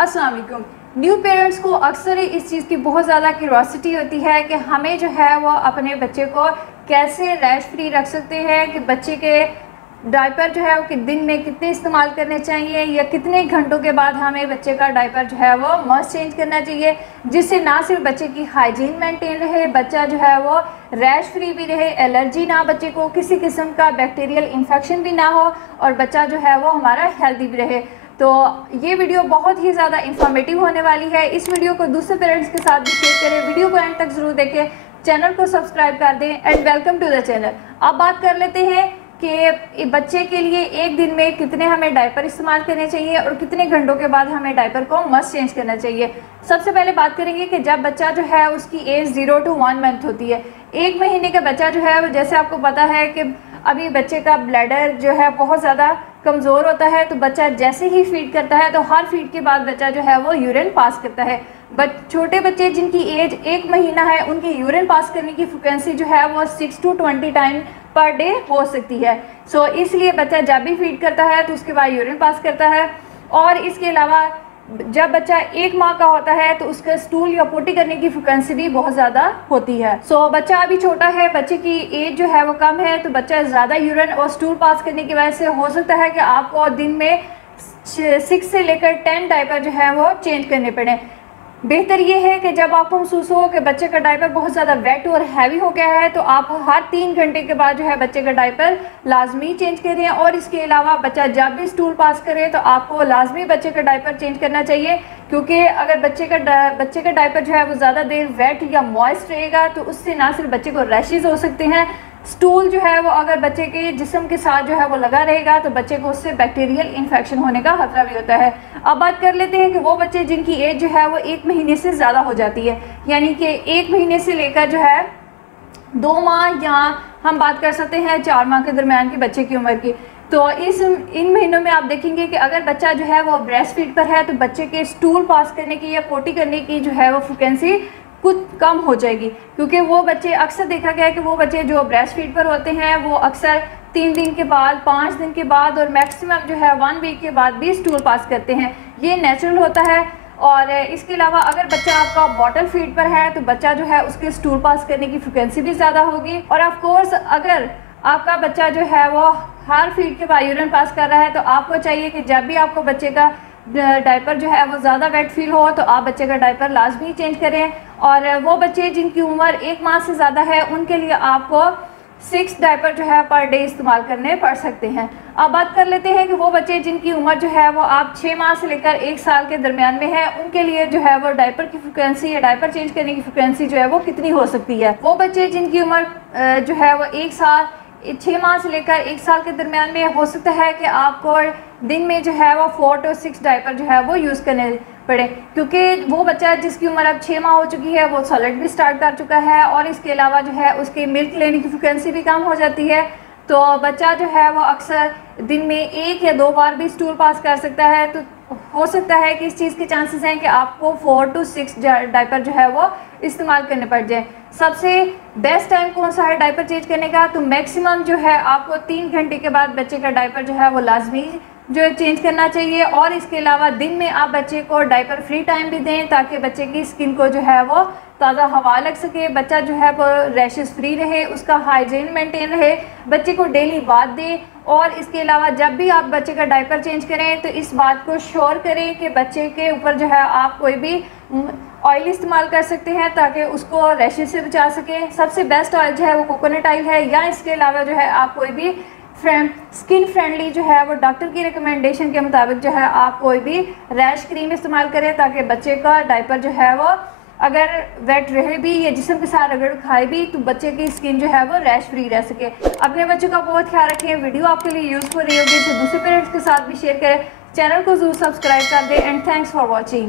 अस्सलाम वालेकुम। New parents को अक्सर इस चीज़ की बहुत ज़्यादा क्यूरोसिटी होती है कि हमें जो है वो अपने बच्चे को कैसे रैश फ्री रख सकते हैं, कि बच्चे के डायपर जो है वो दिन में कितने इस्तेमाल करने चाहिए या कितने घंटों के बाद हमें बच्चे का डायपर जो है वो मस्ट चेंज करना चाहिए, जिससे ना सिर्फ बच्चे की हाइजीन मेंटेन रहे, बच्चा जो है वो रैश फ्री भी रहे, एलर्जी ना, बच्चे को किसी किस्म का बैक्टीरियल इन्फेक्शन भी ना हो और बच्चा जो है वो हमारा हेल्दी भी रहे। तो ये वीडियो बहुत ही ज़्यादा इंफॉर्मेटिव होने वाली है। इस वीडियो को दूसरे पेरेंट्स के साथ भी शेयर करें, वीडियो को एंड तक ज़रूर देखें, चैनल को सब्सक्राइब कर दें and welcome to the channel. अब बात कर लेते हैं कि बच्चे के लिए एक दिन में कितने हमें डायपर इस्तेमाल करने चाहिए और कितने घंटों के बाद हमें डायपर को मस्ट चेंज करना चाहिए। सबसे पहले बात करेंगे कि जब बच्चा जो है उसकी एज 0 to 1 मंथ होती है, 1 महीने का बच्चा जो है, जैसे आपको पता है कि अभी बच्चे का ब्लैडर जो है बहुत ज़्यादा कमज़ोर होता है, तो बच्चा जैसे ही फीड करता है तो हर फीड के बाद बच्चा जो है वो यूरिन पास करता है। छोटे बच्चे जिनकी एज 1 महीना है उनकी यूरिन पास करने की फ्रिक्वेंसी जो है वो 6 to 20 टाइम पर डे हो सकती है। सो इसलिए बच्चा जब भी फीड करता है तो उसके बाद यूरिन पास करता है। और इसके अलावा जब बच्चा 1 माह का होता है तो उसका स्टूल या पोटी करने की फ्रिक्वेंसी भी बहुत ज़्यादा होती है। सो बच्चा अभी छोटा है, बच्चे की एज जो है वो कम है, तो बच्चा ज़्यादा यूरिन और स्टूल पास करने की वजह से हो सकता है कि आपको दिन में 6 से लेकर 10 डायपर जो है वो चेंज करने पड़े। बेहतर ये है कि जब आपको महसूस हो कि बच्चे का डायपर बहुत ज़्यादा वेट और हैवी हो गया है तो आप हर 3 घंटे के बाद जो है बच्चे का डायपर लाजमी चेंज करें। और इसके अलावा बच्चा जब भी स्टूल पास करे तो आपको लाजमी बच्चे का डायपर चेंज करना चाहिए, क्योंकि अगर बच्चे का डायपर जो है वो ज़्यादा देर वेट या मॉइस्ट रहेगा तो उससे ना सिर्फ बच्चे को रैशेज़ हो सकते हैं, स्टूल जो है वो अगर बच्चे के जिस्म के साथ जो है वो लगा रहेगा तो बच्चे को उससे बैक्टीरियल इन्फेक्शन होने का खतरा भी होता है। अब बात कर लेते हैं कि वो बच्चे जिनकी एज जो है वो 1 महीने से ज़्यादा हो जाती है, यानी कि 1 महीने से लेकर जो है 2 माह या हम बात कर सकते हैं 4 माह के दरमियान के बच्चे की उम्र की। तो इन महीनों में आप देखेंगे कि अगर बच्चा जो है वो ब्रेस्ट फीड पर है तो बच्चे के स्टूल पास करने की या पोटी करने की जो है वो फ्रिक्वेंसी कुछ कम हो जाएगी, क्योंकि वो बच्चे अक्सर देखा गया है कि वो बच्चे जो ब्रेस्ट फीड पर होते हैं वो अक्सर 3 दिन के बाद, 5 दिन के बाद और मैक्सिमम जो है 1 वीक के बाद भी स्टूल पास करते हैं। ये नेचुरल होता है। और इसके अलावा अगर बच्चा आपका बॉटल फीड पर है तो बच्चा जो है उसके स्टूल पास करने की फ्रिक्वेंसी भी ज़्यादा होगी। और ऑफ कोर्स अगर आपका बच्चा जो है वो हर फीड के बाद यूरिन पास कर रहा है तो आपको चाहिए कि जब भी आपको बच्चे का डायपर जो है वो ज़्यादा वेट फील हो तो आप बच्चे का डायपर लाजमी चेंज करें। और वो बच्चे जिनकी उम्र 1 माह से ज़्यादा है उनके लिए आपको 6 डायपर जो है पर डे इस्तेमाल करने पड़ सकते हैं। अब बात कर लेते हैं कि वो बच्चे जिनकी उम्र जो है वो आप 6 माह से लेकर 1 साल के दरमियान में है, उनके लिए जो है वो डायपर की फ्रिक्वेंसी या डायपर चेंज करने की फ्रिक्वेंसी जो है वो कितनी हो सकती है। वो बच्चे जिनकी उम्र जो है वो 6 माह से लेकर 1 साल के दरमियान में हो सकता है कि आपको दिन में जो है वो 4 to 6 डायपर जो है वो यूज़ करने पड़े, क्योंकि वो बच्चा जिसकी उम्र अब 6 माह हो चुकी है वो सॉलिड भी स्टार्ट कर चुका है और इसके अलावा जो है उसके मिल्क लेने की फ्रिक्वेंसी भी कम हो जाती है। तो बच्चा जो है वो अक्सर दिन में 1 या 2 बार भी स्टूल पास कर सकता है। तो हो सकता है कि इस चीज़ के चांसेस हैं कि आपको 4 to 6 डायपर जो है वो इस्तेमाल करने पड़ जाए। सबसे बेस्ट टाइम कौन सा है डायपर चेंज करने का? तो मैक्सिमम जो है आपको 3 घंटे के बाद बच्चे का डायपर जो है वो लाजमी जो चेंज करना चाहिए। और इसके अलावा दिन में आप बच्चे को डायपर फ्री टाइम भी दें ताकि बच्चे की स्किन को जो है वो ताज़ा हवा लग सके, बच्चा जो है वो रैशेस फ्री रहे, उसका हाइजीन मेंटेन रहे, बच्चे को डेली बाथ दें। और इसके अलावा जब भी आप बच्चे का डायपर चेंज करें तो इस बात को श्योर करें कि बच्चे के ऊपर जो है आप कोई भी ऑयल इस्तेमाल कर सकते हैं ताकि उसको रैशेस से बचा सकें। सबसे बेस्ट ऑयल जो है वो कोकोनट ऑयल है, या इसके अलावा जो है आप कोई भी स्किन फ्रेंडली जो है वो डॉक्टर की रिकमेंडेशन के मुताबिक जो है आप कोई भी रैश क्रीम इस्तेमाल करें ताकि बच्चे का डायपर जो है वो अगर वेट रहे भी या जिस्म के साथ रगड़ खाए भी तो बच्चे की स्किन जो है वो रैश फ्री रह सके। अपने बच्चों का बहुत ख्याल रखें। वीडियो आपके लिए यूज़फुल रही होगी तो दूसरे पेरेंट्स के साथ भी शेयर करें, चैनल को जरूर सब्सक्राइब कर दें एंड थैंक्स फॉर वॉचिंग।